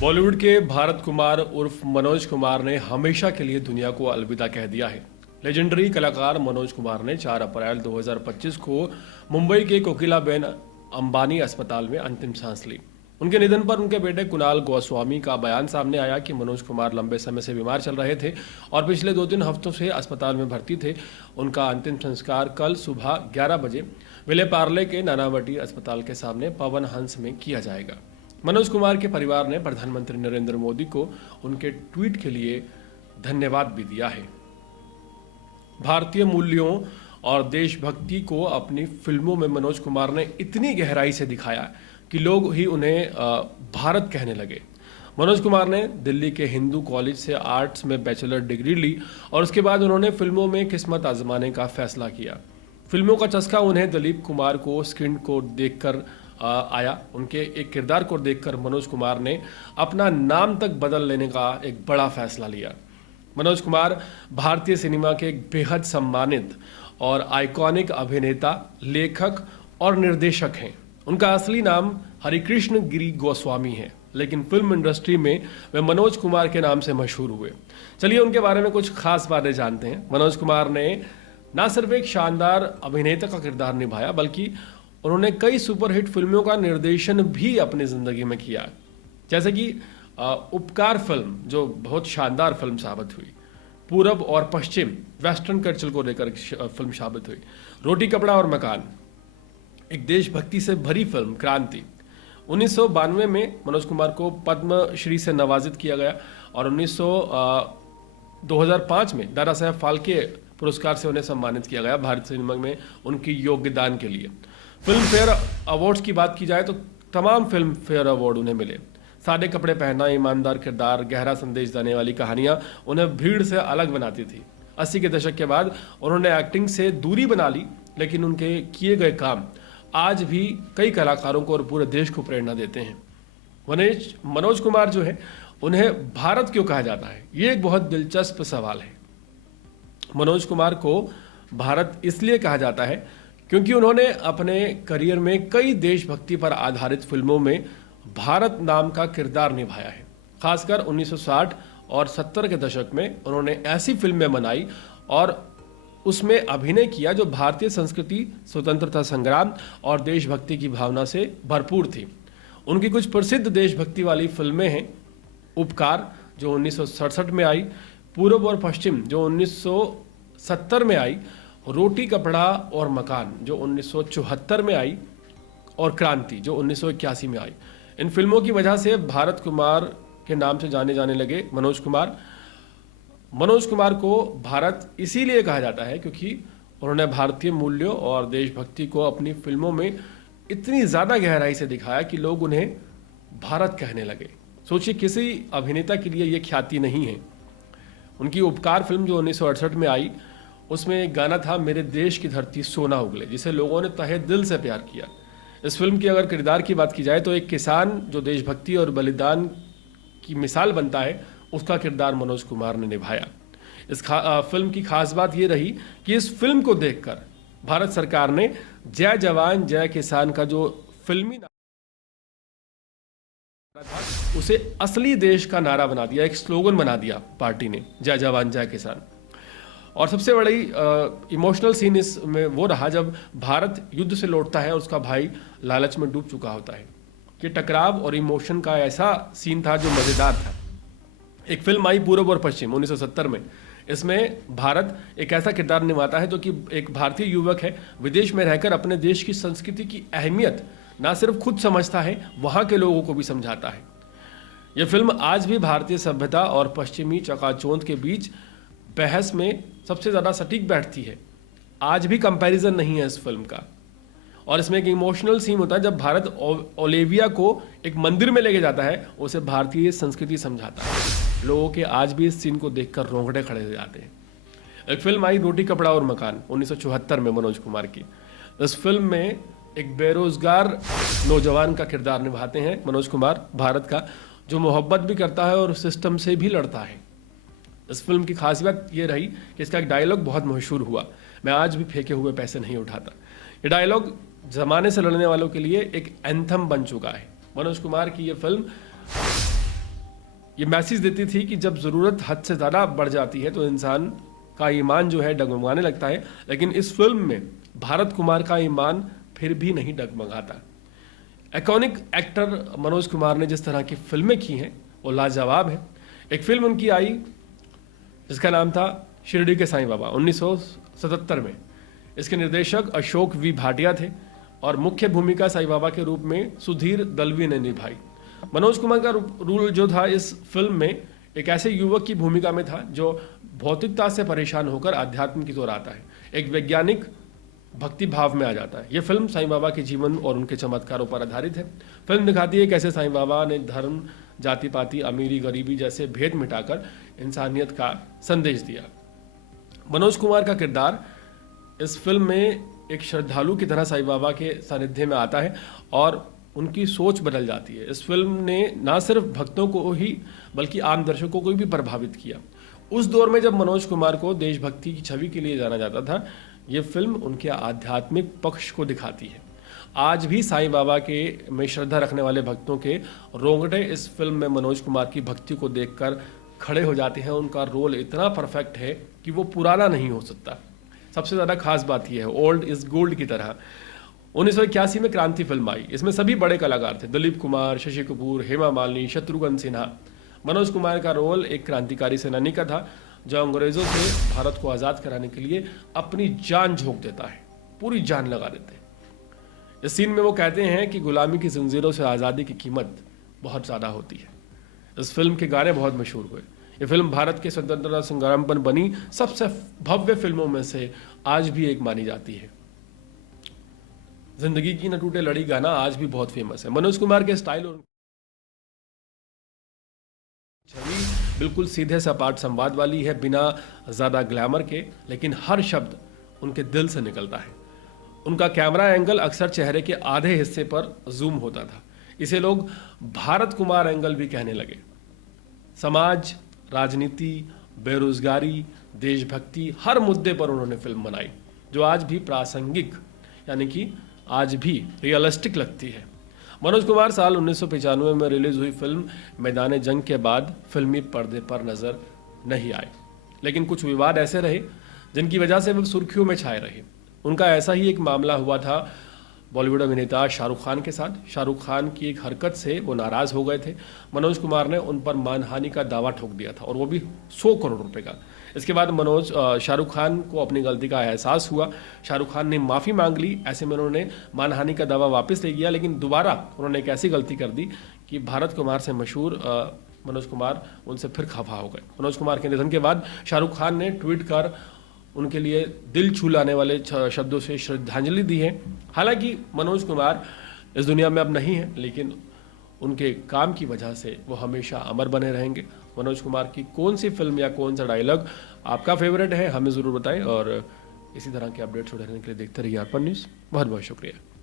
बॉलीवुड के भारत कुमार उर्फ मनोज कुमार ने हमेशा के लिए दुनिया को अलविदा कह दिया है। लेजेंडरी कलाकार मनोज कुमार ने 4 अप्रैल 2025 को मुंबई के कोकिलाबेन अंबानी अस्पताल में अंतिम सांस ली। उनके निधन पर उनके बेटे कुणाल गोस्वामी का बयान सामने आया कि मनोज कुमार लंबे समय से बीमार चल रहे थे और पिछले 2-3 हफ्तों से अस्पताल में भर्ती थे। उनका अंतिम संस्कार कल सुबह 11 बजे विले पार्ले के नानावटी अस्पताल के सामने पवन हंस में किया जाएगा। मनोज कुमार के परिवार ने प्रधानमंत्री नरेंद्र मोदी को उनके ट्वीट के लिए धन्यवाद भी दिया है। भारतीय मूल्यों और देशभक्ति को अपनी फिल्मों में मनोज कुमार ने इतनी गहराई से दिखाया कि लोग ही उन्हें भारत कहने लगे। मनोज कुमार ने दिल्ली के हिंदू कॉलेज से आर्ट्स में बैचलर डिग्री ली और उसके बाद उन्होंने फिल्मों में किस्मत आजमाने का फैसला किया। फिल्मों का चस्का उन्हें दिलीप कुमार को स्क्रीन को देखकर आया। उनके एक किरदार को देखकर मनोज कुमार ने अपना नाम तक बदल लेने का एक बड़ा फैसला लिया। मनोज कुमार भारतीय सिनेमा के एक बेहद सम्मानित और आइकॉनिक अभिनेता, लेखक और निर्देशक हैं। उनका असली नाम हरिकृष्ण गिरी गोस्वामी है, लेकिन फिल्म इंडस्ट्री में वे मनोज कुमार के नाम से मशहूर हुए। चलिए उनके बारे में कुछ खास बातें जानते हैं। मनोज कुमार ने न सिर्फ एक शानदार अभिनेता का किरदार निभाया, बल्कि उन्होंने कई सुपरहिट फिल्मों का निर्देशन भी अपनी जिंदगी में किया, जैसे कि उपकार फिल्म जो बहुत शानदार फिल्म साबित हुई, पूरब और पश्चिम वेस्टर्न कल्चर को लेकर फिल्म साबित हुई, रोटी कपड़ा और मकान एक देशभक्ति से भरी फिल्म, क्रांति 1992 में मनोज कुमार को पद्मश्री से नवाजित किया गया और 2005 में दादा साहेब फाल्के पुरस्कार से उन्हें सम्मानित किया गया भारतीय सिनेमा में उनकी योगदान के लिए। फिल्म फेयर अवार्ड्स की बात की जाए तो तमाम फिल्म फेयर अवार्ड उन्हें मिले। सादे कपड़े पहनना, ईमानदार किरदार, गहरा संदेश देने वाली कहानियां उन्हें भीड़ से अलग बनाती थी। 80 के दशक के बाद उन्होंने एक्टिंग से दूरी बना ली, लेकिन उनके किए गए काम आज भी कई कलाकारों को और पूरे देश को प्रेरणा देते हैं। मनोज कुमार जो है, उन्हें भारत क्यों कहा जाता है, ये एक बहुत दिलचस्प सवाल है। मनोज कुमार को भारत इसलिए कहा जाता है क्योंकि उन्होंने अपने करियर में कई देशभक्ति पर आधारित फिल्मों में भारत नाम का किरदार निभाया है। खासकर 1960 और 70 के दशक में उन्होंने ऐसी फिल्में बनाई और उसमें अभिनय किया जो भारतीय संस्कृति, स्वतंत्रता संग्राम और देशभक्ति की भावना से भरपूर थी। उनकी कुछ प्रसिद्ध देशभक्ति वाली फिल्में हैं उपकार जो 1967 में आई, पूरब और पश्चिम जो 1970 में आई, रोटी कपड़ा और मकान जो 1974 में आई और क्रांति जो 1981 में आई। इन फिल्मों की वजह से भारत कुमार के नाम से जाने जाने लगे मनोज कुमार। मनोज कुमार को भारत इसीलिए कहा जाता है क्योंकि उन्होंने भारतीय मूल्यों और देशभक्ति को अपनी फिल्मों में इतनी ज़्यादा गहराई से दिखाया कि लोग उन्हें भारत कहने लगे। सोचिए, किसी अभिनेता के लिए ये ख्याति नहीं है। उनकी उपकार फिल्म जो 1968 में आई, उसमें एक गाना था, मेरे देश की धरती सोना उगले, जिसे लोगों ने तहे दिल से प्यार किया। इस फिल्म की अगर किरदार की बात की जाए तो एक किसान जो देशभक्ति और बलिदान की मिसाल बनता है, उसका किरदार मनोज कुमार ने निभाया। इस फिल्म की खास बात ये रही कि इस फिल्म को देखकर भारत सरकार ने जय जवान जय किसान का जो फिल्मी नारा था, उसे असली देश का नारा बना दिया, एक स्लोगन बना दिया पार्टी ने, जय जवान जय किसान। और सबसे बड़ी इमोशनल सीन इसमें वो रहा जब भारत युद्ध से लौटता है और उसका भाई लालच में डूब चुका होता है। ये टकराव और इमोशन का ऐसा सीन था जो मज़ेदार था। एक फिल्म आई पूरब और पश्चिम 1970 में। इसमें भारत एक ऐसा किरदार निभाता है जो कि एक भारतीय युवक है, विदेश में रहकर अपने देश की संस्कृति की अहमियत ना सिर्फ खुद समझता है, वहाँ के लोगों को भी समझाता है। यह फिल्म आज भी भारतीय सभ्यता और पश्चिमी चकाचौंध के बीच बहस में सबसे ज़्यादा सटीक बैठती है। आज भी कंपैरिजन नहीं है इस फिल्म का। और इसमें एक इमोशनल सीन होता है जब भारत ओलिविया को एक मंदिर में लेके जाता है, उसे भारतीय संस्कृति समझाता है। लोगों के आज भी इस सीन को देखकर रोंगटे खड़े हो जाते हैं। एक फिल्म आई रोटी कपड़ा और मकान 1974 में मनोज कुमार की। इस फिल्म में एक बेरोजगार नौजवान का किरदार निभाते हैं मनोज कुमार, भारत का, जो मोहब्बत भी करता है और सिस्टम से भी लड़ता है। इस फिल्म की खास बात ये रही कि इसका एक डायलॉग बहुत मशहूर हुआ, मैं आज भी फेंके हुए पैसे नहीं उठाता। ये डायलॉग ज़माने से लड़ने वालों के लिए एक एंथम बन चुका है। मनोज कुमार की ये फिल्म ये मैसेज देती थी कि जब ज़रूरत हद से ज़्यादा बढ़ जाती है तो इंसान का ईमान जो है डगमगाने लगता है, लेकिन इस फिल्म में भारत कुमार का ईमान फिर भी नहीं डगमगाता। आइकॉनिक एक्टर मनोज कुमार ने जिस तरह की फिल्में की हैं वो लाजवाब है। एक फिल्म उनकी आई जिसका नाम था शिरडी के साईं बाबा 1977 में। इसके निर्देशक अशोक वी भाटिया थे और मुख्य भूमिका साईं बाबा के रूप में सुधीर दलवी ने निभाई। मनोज कुमार का रोल जो था इस फिल्म में एक ऐसे युवक की भूमिका में था जो भौतिकता से परेशान होकर अध्यात्म की ओर आता है, एक वैज्ञानिक भक्ति भाव में आ जाता है। यह फिल्म साईं बाबा के जीवन और उनके चमत्कारों पर आधारित है। फिल्म दिखाती है कैसे साईं बाबा ने धर्म, जाति पाति, अमीरी गरीबी जैसे भेद मिटाकर इंसानियत का संदेश दिया। मनोज कुमार का किरदार इस फिल्म में एक श्रद्धालु की तरह साईं बाबा के सानिध्य में आता है और उनकी सोच बदल जाती है। इस फिल्म ने ना सिर्फ भक्तों को ही बल्कि आम दर्शकों को भी प्रभावित किया। उस दौर में जब मनोज कुमार को देशभक्ति की छवि के लिए जाना जाता था, ये फिल्म उनके आध्यात्मिक पक्ष को दिखाती है। आज भी साईं बाबा के में श्रद्धा रखने वाले भक्तों के रोंगटे इस फिल्म में मनोज कुमार की भक्ति को देखकर खड़े हो जाते हैं। उनका रोल इतना परफेक्ट है कि वो पुराना नहीं हो सकता। सबसे ज़्यादा खास बात यह है, ओल्ड इज गोल्ड की तरह 1981 में क्रांति फिल्म आई। इसमें सभी बड़े कलाकार थे, दिलीप कुमार, शशि कपूर, हेमा मालिनी, शत्रुघ्न सिन्हा। मनोज कुमार का रोल एक क्रांतिकारी सेनानी का था जो अंग्रेजों से भारत को आज़ाद कराने के लिए अपनी जान झोंक देता है, पूरी जान लगा देते हैं। इस सीन में वो कहते हैं कि गुलामी की जंजीरों से आज़ादी की कीमत बहुत ज़्यादा होती है। इस फिल्म के गाने बहुत मशहूर हुए। ये फिल्म भारत के स्वतंत्रता संग्राम पर बनी सबसे भव्य फिल्मों में से आज भी एक मानी जाती है। जिंदगी की न टूटे लड़ी गाना आज भी बहुत फेमस है। मनोज कुमार के स्टाइल और छवि बिल्कुल सीधे सपाट संवाद वाली है, बिना ज़्यादा ग्लैमर के, लेकिन हर शब्द उनके दिल से निकलता है। उनका कैमरा एंगल अक्सर चेहरे के आधे हिस्से पर जूम होता था। इसे लोग भारत कुमार एंगल भी कहने लगे। समाज, राजनीति, बेरोजगारी, देशभक्ति, हर मुद्दे पर उन्होंने फिल्म बनाई जो आज भी प्रासंगिक यानी कि आज भी रियलिस्टिक लगती है। मनोज कुमार साल 1995 में रिलीज हुई फिल्म मैदान जंग के बाद फिल्मी पर्दे पर नजर नहीं आए, लेकिन कुछ विवाद ऐसे रहे जिनकी वजह से वे सुर्खियों में छाए रहे। उनका ऐसा ही एक मामला हुआ था बॉलीवुड अभिनेता शाहरुख खान के साथ। शाहरुख खान की एक हरकत से वो नाराज हो गए थे। मनोज कुमार ने उन पर मानहानि का दावा ठोक दिया था और वो भी 100 करोड़ रुपए का। इसके बाद शाहरुख खान को अपनी गलती का एहसास हुआ। शाहरुख खान ने माफ़ी मांग ली। ऐसे में उन्होंने मानहानि का दावा वापस ले लिया, लेकिन दोबारा उन्होंने एक ऐसी गलती कर दी कि भारत कुमार से मशहूर मनोज कुमार उनसे फिर खफा हो गए। मनोज कुमार के निधन के बाद शाहरुख खान ने ट्वीट कर उनके लिए दिल छू लाने वाले शब्दों से श्रद्धांजलि दी है। हालांकि मनोज कुमार इस दुनिया में अब नहीं है, लेकिन उनके काम की वजह से वो हमेशा अमर बने रहेंगे। मनोज कुमार की कौन सी फिल्म या कौन सा डायलॉग आपका फेवरेट है, हमें ज़रूर बताएं और इसी तरह के अपडेट्स उठाने के लिए देखते रहिए अर्पण न्यूज़। बहुत बहुत शुक्रिया।